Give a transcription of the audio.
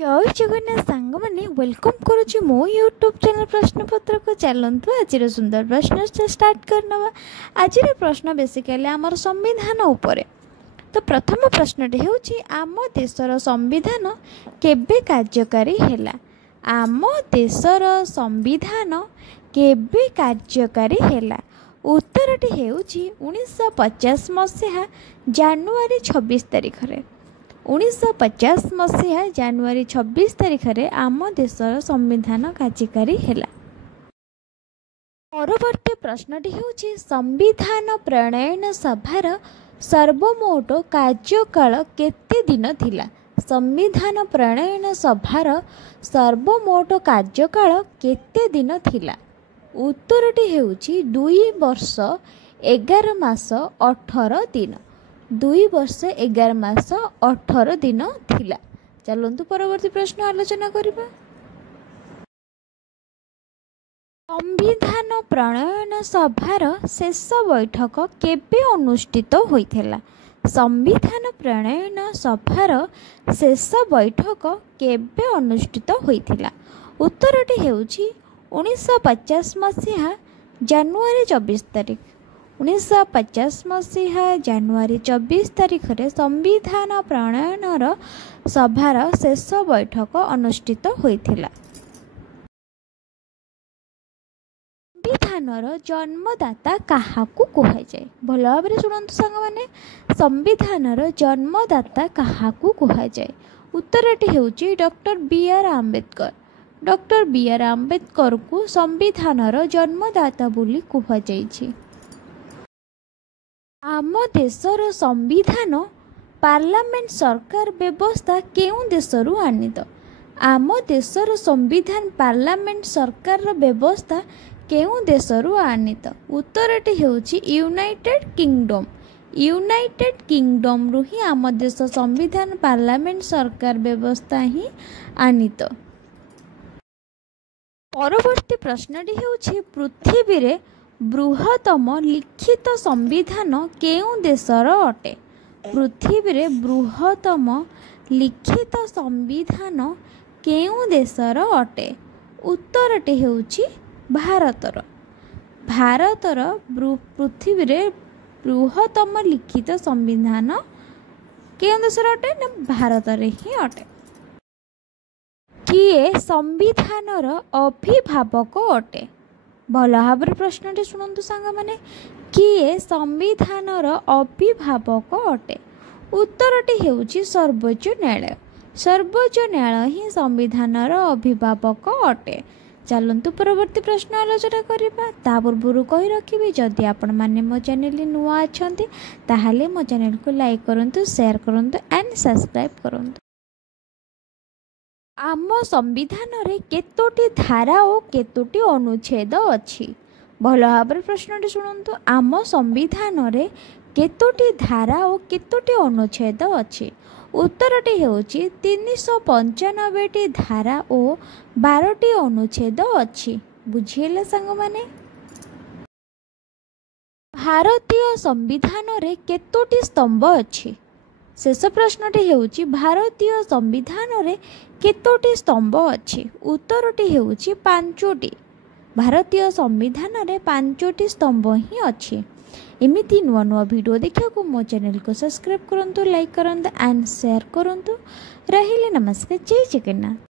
जय जगन्नाथ सांग मैंने वेलकम करुच्ची मो यूट्यूब चैनल प्रश्नपत्र को चलतु आज सुंदर प्रश्न स्टार्ट करनवा। आज प्रश्न बेसिकली आमर संविधान उपरे। तो प्रथम प्रश्नटी होची आम देशर संविधान केबे कार्यकारी हैला। आम देशर संविधान केबे कार्यकारी हैला। उत्तरटी हेउची 1950 मसीहा जानुआरी 26 तारिख रे। 1950 मसीहा जानुआरी 26 तारिख रे आम देशर संविधान कार्यकारी हैला। परवर्ती प्रश्नटी होची संविधान प्रणयन सभार सर्वमोट कार्यकाल केते दिन थिला। संविधान प्रणयन सभार सर्वमोट कार्यकाल केते दिन थिला। उत्तरटी हेउची 2 वर्ष 11 मास 18 दिन। 2 वर्ष 11 मास 18 दिन थिला। चलंतु परवर्ती प्रश्न आलोचना करिबा। संविधान प्रणयन सभार शेष बैठक केबे अनुष्ठित होइथिला। संविधान प्रणयन सभार शेष बैठक केबे अनुष्ठित होइथिला। उत्तरटी हेउची 1950 मसीहा जानुआरी 24 तारिख। 1950 मसीहा जानुआरी 24 तारिख रे संविधान प्रणयनर सभार शेष बैठक अनुष्ठित होइथिला। संविधानर जन्मदाता काहाकू कुहा जाए। भल भाव शुणु सांग मैंने संविधानर जन्मदाता काहाकू कुहा जाए। उत्तरटी हेउची doctor B R Ambedkar. Doctor B R Ambedkar को संविधानर जन्मदाता बोली कुहा जाइछि। आम देशर संविधान पार्लियामेंट सरकार व्यवस्था केउं देशरू आनीत। आम देशर संविधान पार्लियामेंट सरकार व्यवस्था केउं देशरू आनीत। उत्तरटी हेउची यूनाइटेड किंगडम। यूनाइटेड किंगडम रु ही आम देश संविधान पार्लियामेंट सरकार व्यवस्था ही आनीत। परवर्ती प्रश्नटी हेउची पृथ्वी रे बृहत्तम लिखित संविधान केउं देशर अटे। पृथ्वी रे बृहत्तम लिखित संविधान केउं देशर अटे। उत्तरटी हेउची भारतर। भारतर पृथ्वी रे बृहत्तम लिखित संविधान केउं देशर अटे ना भारत रे ही अटे। किए संविधानर अभिभावक अटे। भल भाव प्रश्नटी शुणु सांग मैंने किए संविधानर अभिभावक अटे। उत्तरटी हेउची सर्वोच्च न्यायालय। सर्वोच्च न्यायालय ही संविधानर अभिभावक अटे। चलतु परवर्ती प्रश्न आलोचना करिबा। ता पूर्व कहि रखिबे जदि आपण माने मो चैनल नुआ अछंती ताहाले मो चैनल को लाइक करंतु, शेयर करंतु एंड सब्सक्राइब करंतु। आम संविधान रे केतोटी धारा और केतोटी अनुच्छेद अछि। भल भाव प्रश्नटी शुणु आम संविधान रे केतोटी धारा और केतोटी अनुच्छेद अछि। उत्तरटी हेउची 395टी धारा और 12टी अनुच्छेद अछि। बुझिएला सांग माने भारतीय संविधान रे केतोटी स्तंभ अछि। शेष प्रश्नटी हेउची भारतीय संविधान रे केतोटी स्तंभ अछि। उत्तरटी हेउची 5टी। भारतीय संविधान रे 5टी स्तंभ ही अछि। एमिति नुआ नुआ वीडियो देखा को मो चैनल को सब्सक्राइब करंतु, लाइक करंतु एंड शेयर करंतु। रहिले नमस्कार। जय जगन्नाथ।